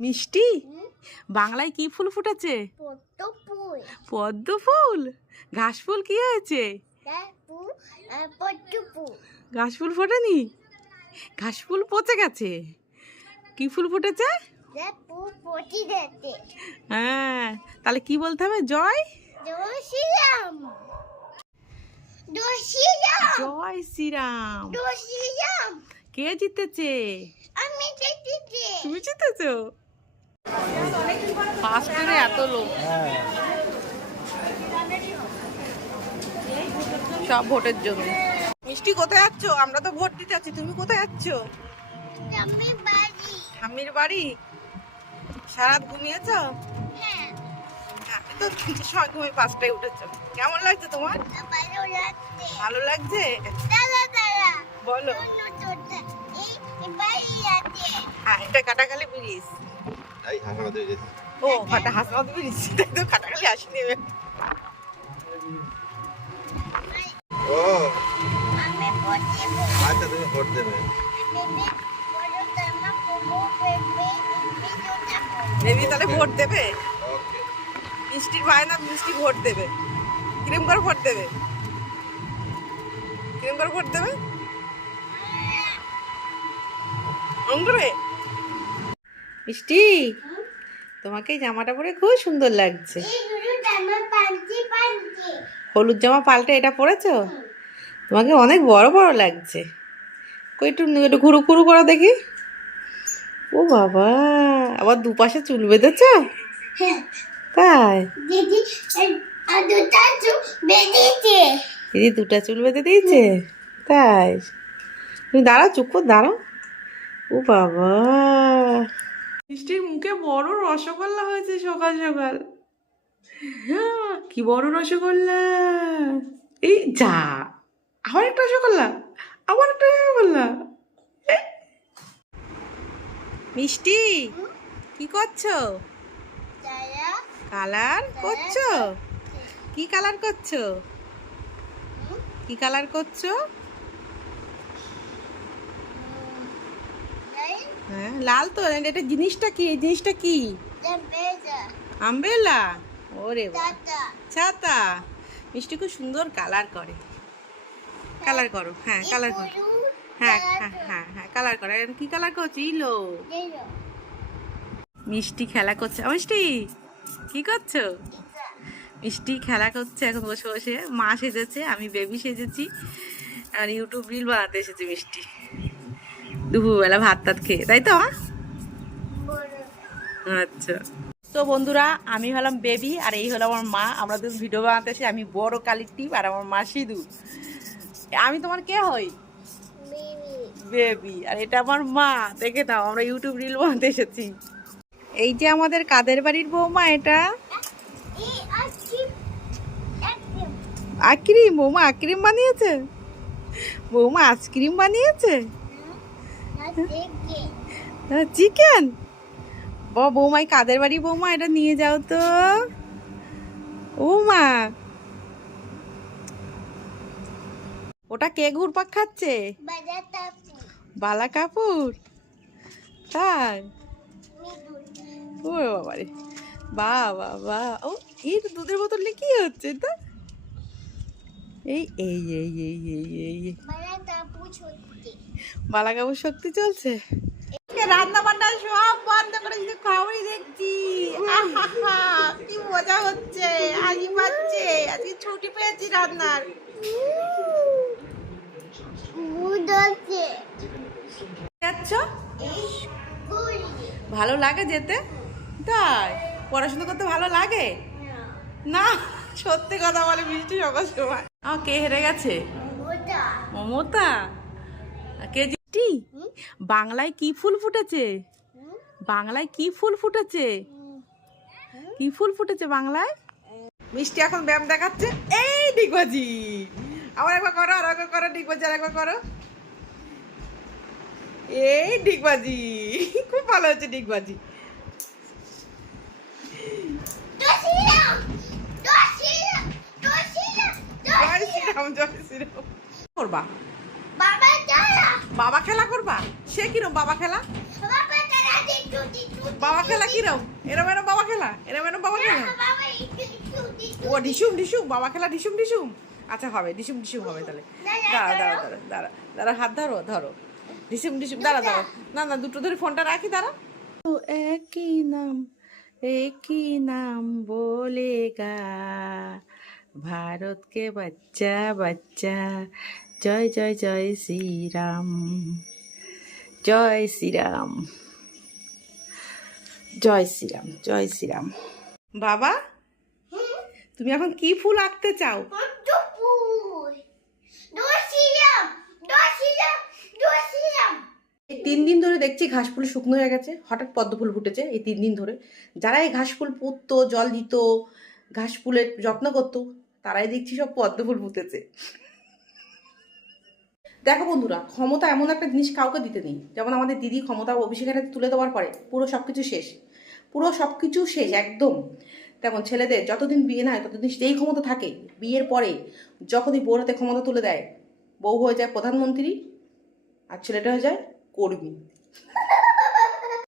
মিষ্টি, বাংলায় কি ফুল ফুটেছে? পদ্ম ফুল। ঘাস ফুল কি হয়েছে? ঘাস ফুল ফোটেনি, ঘাস ফুল পচে গেছে। কি ফুল ফুটেছে? হ্যাঁ, তাহলে কি বলতে হবে? জয় শ্রীরাম। জয় শ্রীরাম। কে জিতেছে? তুমি জিতেছো। পাঁচ করে এত লোক, সব ভোটের জন্য। মিষ্টি কোথায় যাচ্ছ? আমরা তো ভোট দিতে যাচ্ছি, তুমি কোথায় যাচ্ছ? ঠাম্মির বাড়ি। সারাত ঘুমিয়েছ? আমি তো তিনটের সময় ঘুমিয়ে 5টায় উঠেছো। কেমন লাগছে তোমার? ভালো লাগছে। বলো। হ্যাঁ, এটা কাটাখালি ব্রিজ। ও, হাসনাবাদ ব্রিজ। তাই তো, কাটাখালি আসিনি। ও আচ্ছা, তুমি ভোট দেবে। বেবি তাহলে ভোট দেবে। মিষ্টির বায়না, মিষ্টি ভোট দেবে। কিরম করে ভোট দেবে? কিরম করে ভোট দেবে? করে। মিষ্টি, তোমাকে এই জামাটা পরে খুব সুন্দর লাগছে। হলুদ জামা পাল্টে এটা পরেছো? তোমাকে অনেক বড় বড় লাগছে। কই একটু একটু ঘুরু ঘুরু করো দেখি। ও বাবা, আবার দুপাশে চুল বেঁধেছ? তাই দিদি দুটা চুল বেঁধে দিয়েছে? তাই, তুমি দাঁড়াও, চুপ করে দাঁড়াও। ও বাবা, মিষ্টির মুখে বড় রসগোল্লা হয়েছে সকাল সকাল। কি বড় রসগোল্লা! এই যা, আবার একটা রসগোল্লা, আবার একটা রসগোল্লা। মিষ্টি, কি করছো? কালার করছো? কি কালার করছো? কি কালার করছো? হ্যাঁ, লাল তো। এটা জিনিসটা কি? এই জিনিসটা কি? আমব্রেলা। ওরে ছাতা। মিষ্টি খুব সুন্দর কালার করে। কালার করো। হ্যাঁ, কালার করো। হ্যাঁ হ্যাঁ হ্যাঁ হ্যাঁ, কালার করো। কি কালার করছো? ইলো। মিষ্টি খেলা করছে। মিষ্টি কি করছো? মিষ্টি খেলা করছে এখন বসে বসে। মা সেজেছে, আমি বেবি সেজেছি, আর ইউটিউব রিল বানাতে এসেছে মিষ্টি দুপুরবেলা ভাত টাত খেয়ে, তাই তো? আচ্ছা, তো বন্ধুরা, আমি হলাম বেবি আর এই হলো আমার মা। আমরা দুজন ভিডিও বানাতে এসে, আমি বড় কালির টিপ আর আমার মা সিধু। আমি তোমার কে হই? বেবি। আর এটা আমার মা। দেখে নাও, আমরা ইউটিউব রিল বানাতে এসেছি। এই যে আমাদের কাদের বাড়ির বৌমা, এটা আইসক্রিম। বৌমা আইসক্রিম বানিয়েছে। বৌমা আইসক্রিম বানিয়েছে। চিকেন। বৌমাই কাদের বাড়ি বৌমা, এটা নিয়ে যাও তো। ও মা, ওটা কে ঘুরপাক খাচ্ছে? বালা কাপুর। তাই? ও বাবারে, বাহ বাহ বাহ। ও, এই দুধের বোতলে কি হচ্ছে? তো এই এই এই এই এই এই বালা কাপুর শক্তি চলছে। রান্না বান্না সব বন্ধ করে শুধু খাওয়াই দেখছি। কি মজা হচ্ছে, হাসি পাচ্ছে। আজকে ছুটি পেয়েছি রান্নার। যাচ্ছ? ভালো লাগে যেতে? তাই? পড়াশোনা করতে ভালো লাগে না? সত্যি কথা বলে মিষ্টি সকাল সময়। কে হেরে গেছে? মমতা। কে জিতটি? বাংলায় কি ফুল ফুটেছে? বাংলায় কি ফুল ফুটেছে? কি ফুল ফুটেছে বাংলায়? মিষ্টি এখন ব্যায়াম দেখাচ্ছে। এই ডিগবাজি, আবার একবার করো, আর একবার করো ডিগবাজি, আর একবার করো। এই ডিগবাজি, খুব ভালো হচ্ছে ডিগবাজি। করবা? বাবা খেলা করবা? সে কিরম বাবা খেলা? বাবা খেলা কিরম? এরম এরম বাবা খেলা, এরম এরম বাবা খেলা। ও ডিসুম ডিসুম বাবা খেলা, ডিসুম ডিসুম। আচ্ছা হবে, ডিসুম ডিসুম হবে তাহলে। দাঁড়া দাঁড়া দাঁড়া দাঁড়া দাঁড়া, হাত ধরো ধরো। ডিসুম ডিসুম, দাঁড়া দাঁড়া। না না, দুটো ধরে ফোনটা রাখি, দাঁড়া। তো একই নাম বলেগা ভারত কে বাচ্চা বাচ্চা, জয় জয় জয় শ্রীরাম, জয় শ্রীরাম, জয় শ্রীরাম, জয় শ্রীরাম। বাবা, তুমি এখন কি ফুল আঁকতে চাও? এই 3 দিন ধরে দেখছি ঘাস ফুল শুকনো হয়ে গেছে, হঠাৎ পদ্ম ফুল ফুটেছে এই 3 দিন ধরে। যারা এই ঘাস ফুল পুঁততো, জল দিত, ঘাস ফুলের যত্ন করতো, তারাই দেখছি সব পদ্ম ফুল ফুটেছে। দেখো বন্ধুরা, ক্ষমতা এমন একটা জিনিস কাউকে দিতে নেই। যেমন আমাদের দিদি ক্ষমতা অভিষেকের হাতে তুলে দেওয়ার পরে পুরো সব কিছু শেষ, পুরো সব কিছু শেষ একদম। তেমন ছেলেদের যতদিন বিয়ে না হয় ততদিন যেই ক্ষমতা থাকে, বিয়ের পরে যখনই বউর হাতে ক্ষমতা তুলে দেয়, বউ হয়ে যায় প্রধানমন্ত্রী আর ছেলেটা হয়ে যায় কর্মী।